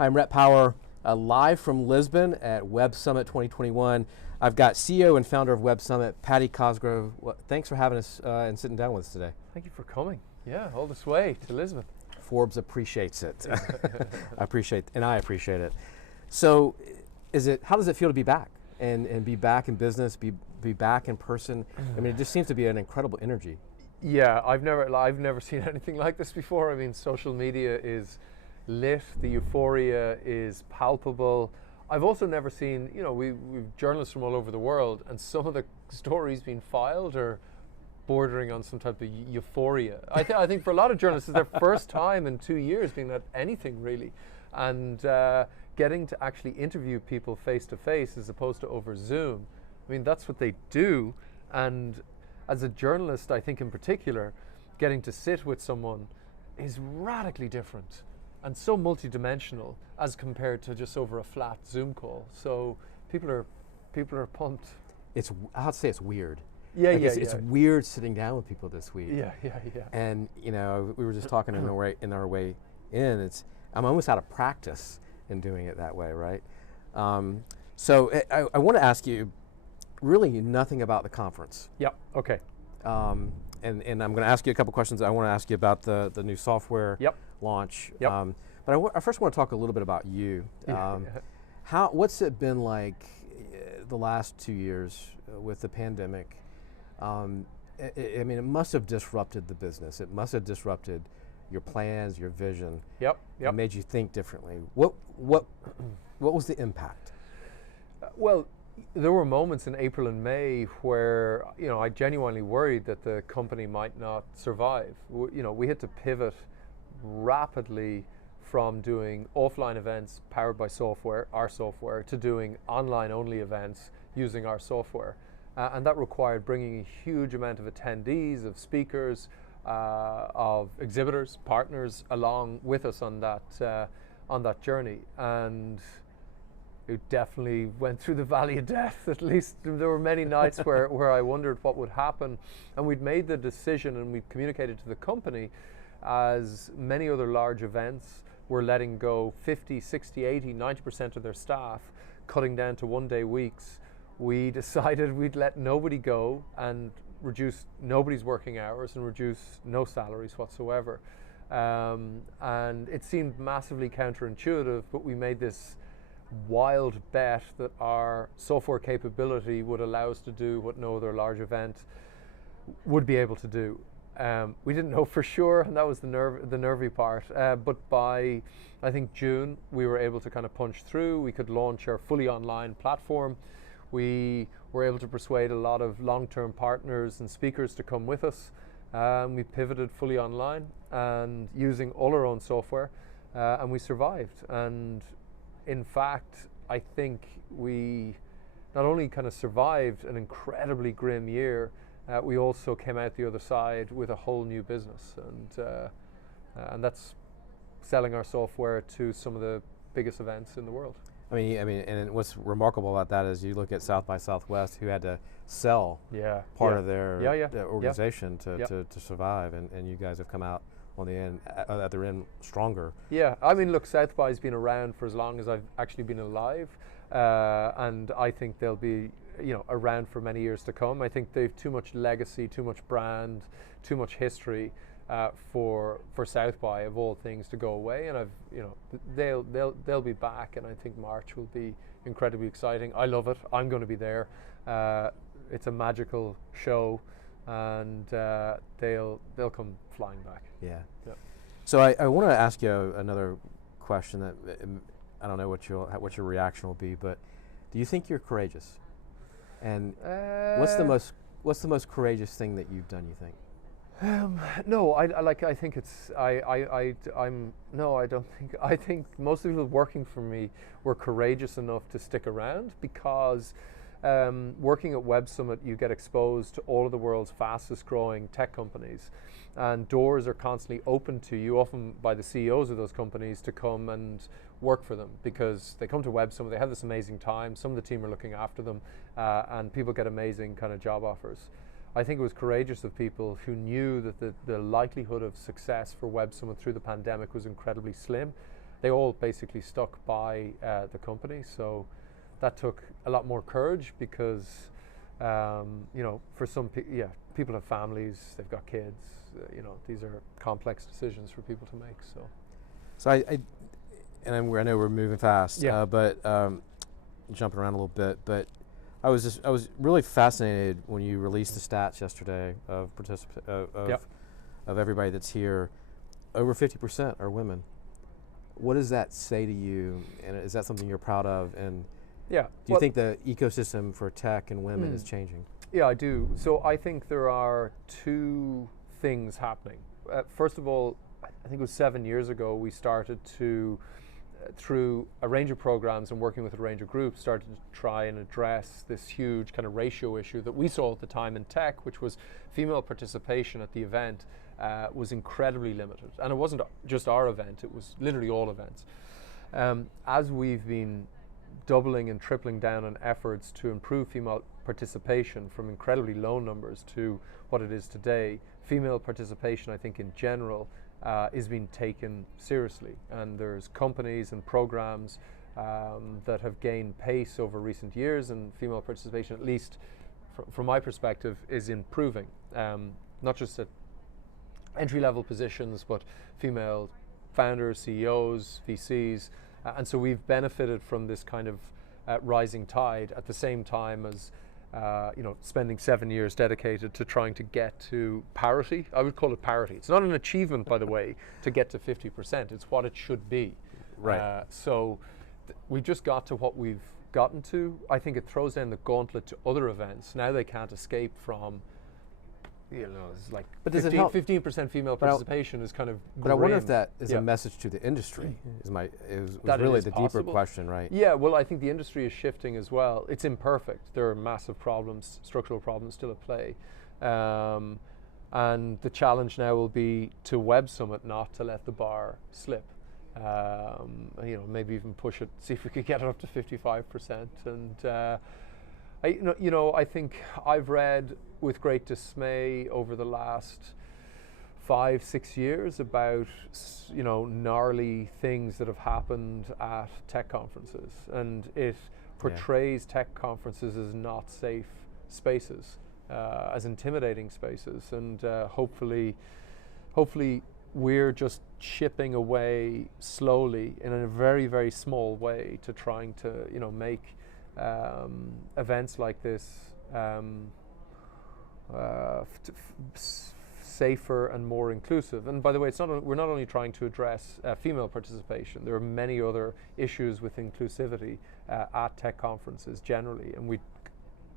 Hi, I'm Rhett Power, live from Lisbon at Web Summit 2021. I've got CEO and founder of Web Summit, Paddy Cosgrave. Thanks for having us and sitting down with us today. Thank you for coming. Yeah, all this way to Lisbon. Forbes appreciates it. I appreciate it. So, how does it feel to be back and be back in business, be back in person? I mean, it just seems to be an incredible energy. Yeah, I've never seen anything like this before. I mean, social media is lit, the euphoria is palpable. I've also never seen, we've journalists from all over the world, and some of the stories being filed are bordering on some type of euphoria. I think for a lot of journalists, it's their first time in 2 years being at anything really. And getting to actually interview people face to face as opposed to over Zoom. I mean, that's what they do. And as a journalist, I think in particular, getting to sit with someone is radically different and so multidimensional as compared to just over a flat Zoom call. So people are pumped. I'd say it's weird. Yeah, It's weird sitting down with people this week. Yeah. And we were just talking in our way in. I'm almost out of practice in doing it that way, right? So I want to ask you really nothing about the conference. Yep. Okay. And I'm going to ask you a couple questions. I want to ask you about the new software launch. Yep. But I first want to talk a little bit about you. What's it been like the last 2 years with the pandemic? I mean, it must have disrupted the business. It must have disrupted your plans, your vision. Yep. It made you think differently. What was the impact? Well, there were moments in April and May where I genuinely worried that the company might not survive. We had to pivot rapidly from doing offline events powered by our software, to doing online only events using our software. And that required bringing a huge amount of attendees, of speakers, of exhibitors, partners along with us on that journey. And it definitely went through the valley of death. At least there were many nights where I wondered what would happen. And we'd made the decision, and we'd communicated to the company, as many other large events were letting go 50, 60, 80, 90% of their staff, cutting down to one-day weeks. We decided we'd let nobody go and reduce nobody's working hours and reduce no salaries whatsoever. And it seemed massively counterintuitive, but we made this wild bet that our software capability would allow us to do what no other large event would be able to do. We didn't know for sure, and that was the nervy part. But by, I think, June, we were able to kind of punch through. We could launch our fully online platform. We were able to persuade a lot of long-term partners and speakers to come with us. We pivoted fully online and using all our own software, and we survived. And in fact, I think we not only kind of survived an incredibly grim year, we also came out the other side with a whole new business, and that's selling our software to some of the biggest events in the world. I mean, and what's remarkable about that is you look at South by Southwest, who had to sell part of their organization to survive, and you guys have come out on the end, at their end, stronger. Yeah, I mean, look, South by's been around for as long as I've actually been alive, and I think they'll be, around for many years to come. I think they've too much legacy, too much brand, too much history for South by, of all things, to go away. And they'll be back, and I think March will be incredibly exciting. I love it. I'm going to be there. It's a magical show, and they'll come flying back. Yeah. So I want to ask you another question that I don't know what your reaction will be, but do you think you're courageous? And what's the most courageous thing that you've done, you think? No, I think it's I don't think. I think most of the people working for me were courageous enough to stick around, because working at Web Summit, you get exposed to all of the world's fastest growing tech companies, and doors are constantly open to you, often by the CEOs of those companies, to come and work for them, because they come to Web Summit, they have this amazing time, some of the team are looking after them, and people get amazing kind of job offers. I think it was courageous of people who knew that the likelihood of success for Web Summit through the pandemic was incredibly slim, they all basically stuck by the company. So that took a lot more courage because, for some people have families, they've got kids. These are complex decisions for people to make. So I know we're moving fast, but jumping around a little bit. But I was really fascinated when you released the stats yesterday of of everybody that's here. Over 50% are women. What does that say to you? And is that something you're proud of? And do you think the ecosystem for tech and women is changing? Yeah, I do. So I think there are two things happening. First of all, I think it was 7 years ago, we started to, through a range of programs and working with a range of groups, started to try and address this huge kind of ratio issue that we saw at the time in tech, which was female participation at the event was incredibly limited. And it wasn't just our event, it was literally all events. As we've been doubling and tripling down on efforts to improve female participation from incredibly low numbers to what it is today, female participation, I think in general, is being taken seriously. And there's companies and programs that have gained pace over recent years, and female participation, at least from my perspective, is improving. Not just at entry-level positions, but female founders, CEOs, VCs. And so we've benefited from this kind of rising tide at the same time as spending 7 years dedicated to trying to get to parity. I would call it parity. It's not an achievement, by the way, to get to 50%. It's what it should be. Right. So we just got to what we've gotten to. I think it throws down the gauntlet to other events. Now they can't escape from, it's like 15% female participation is kind of But grim. I wonder if that is a message to the industry. Was really the deeper question, right? Yeah, well, I think the industry is shifting as well. It's imperfect. There are massive problems, structural problems still at play. And the challenge now will be to Web Summit not to let the bar slip. Maybe even push it, see if we could get it up to 55%. And I think I've read with great dismay over the last 5-6 years about gnarly things that have happened at tech conferences, and it portrays tech conferences as not safe spaces, as intimidating spaces, and hopefully we're just chipping away slowly in a very, very small way to trying to make events like this safer and more inclusive. And by the way, we're not only trying to address female participation. There are many other issues with inclusivity at tech conferences generally, and we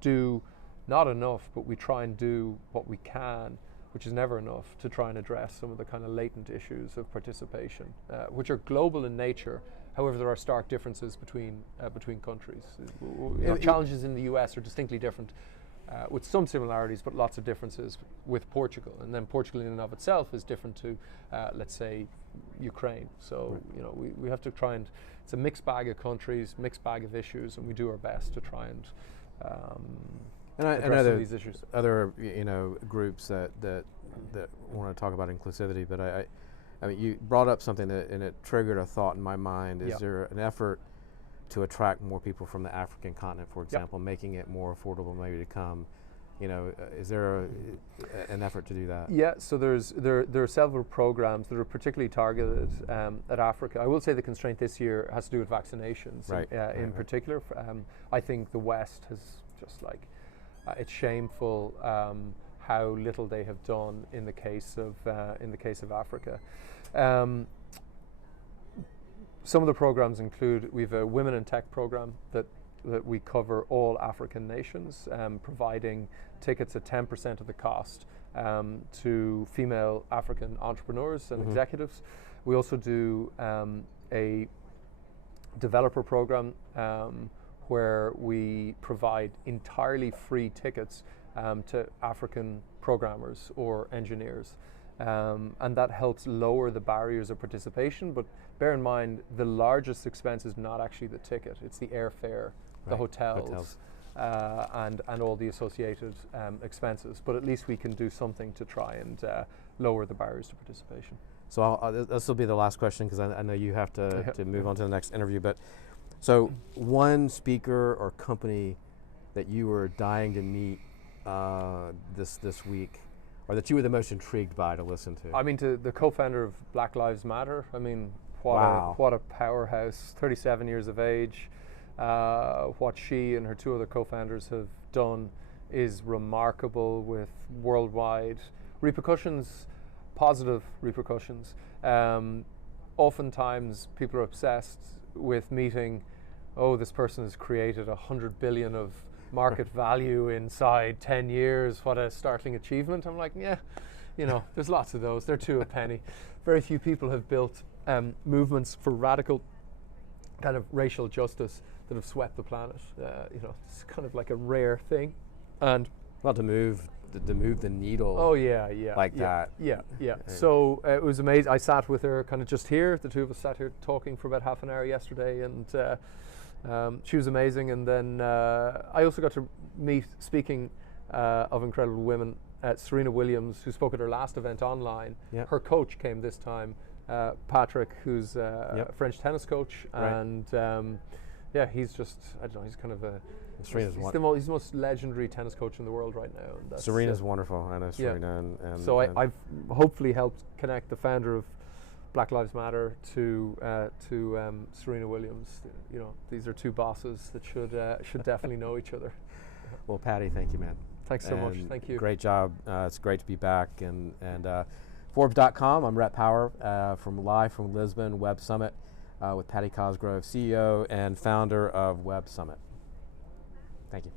do not enough, but we try and do what we can, which is never enough, to try and address some of the kind of latent issues of participation, which are global in nature. However, there are stark differences between countries. Challenges in the US are distinctly different, with some similarities, but lots of differences with Portugal. And then Portugal in and of itself is different to, let's say, Ukraine. So, we have to try and, it's a mixed bag of countries, mixed bag of issues, and we do our best to try and address some of these issues. Other groups that want to talk about inclusivity, but I mean, you brought up something and it triggered a thought in my mind. Is there an effort to attract more people from the African continent, for example, making it more affordable maybe to come? Is there an effort to do that? Yeah, so there are several programs that are particularly targeted at Africa. I will say the constraint this year has to do with vaccinations, in particular. I think the West has just it's shameful how little they have done in the case of Africa. Some of the programs include, we have a Women in Tech program that we cover all African nations, providing tickets at 10% of the cost to female African entrepreneurs and executives. We also do a developer program where we provide entirely free tickets to African programmers or engineers. And that helps lower the barriers of participation, but bear in mind the largest expense is not actually the ticket, it's the airfare, the hotels. And all the associated expenses, but at least we can do something to try and lower the barriers to participation. So this will be the last question because I know you have to move on to the next interview. But so one speaker or company that you were dying to meet this week, or that you were the most intrigued by to listen to? I mean, to the co-founder of Black Lives Matter. I mean, what a powerhouse! 37 years of age. What she and her two other co-founders have done is remarkable, with worldwide repercussions, positive repercussions. Oftentimes people are obsessed with meeting, oh, this person has created 100 billion of market value inside 10 years, what a startling achievement. I'm like, yeah, you know, there's lots of those, they're two a penny. Very few people have built movements for radical kind of racial justice that have swept the planet. You know, it's kind of like a rare thing. And well, to move the needle. Oh yeah, that. Yeah. So it was amazing. I sat with her kind of just here. The two of us sat here talking for about half an hour yesterday, and she was amazing. And then I also got to meet, speaking of incredible women, Serena Williams, who spoke at her last event online. Yep. Her coach came this time, Patrick, who's a French tennis coach, and yeah, he's just, I don't know, he's kind of a, he's the most legendary tennis coach in the world right now. And Serena's wonderful. I know Serena. And so I've hopefully helped connect the founder of Black Lives Matter to Serena Williams. You know, these are two bosses that should definitely know each other. Well, Paddy, thank you, man. Thanks so much. Thank you. Great job. It's great to be back. And Forbes.com. I'm Rhett Power live from Lisbon Web Summit with Paddy Cosgrave, CEO and founder of Web Summit. Thank you.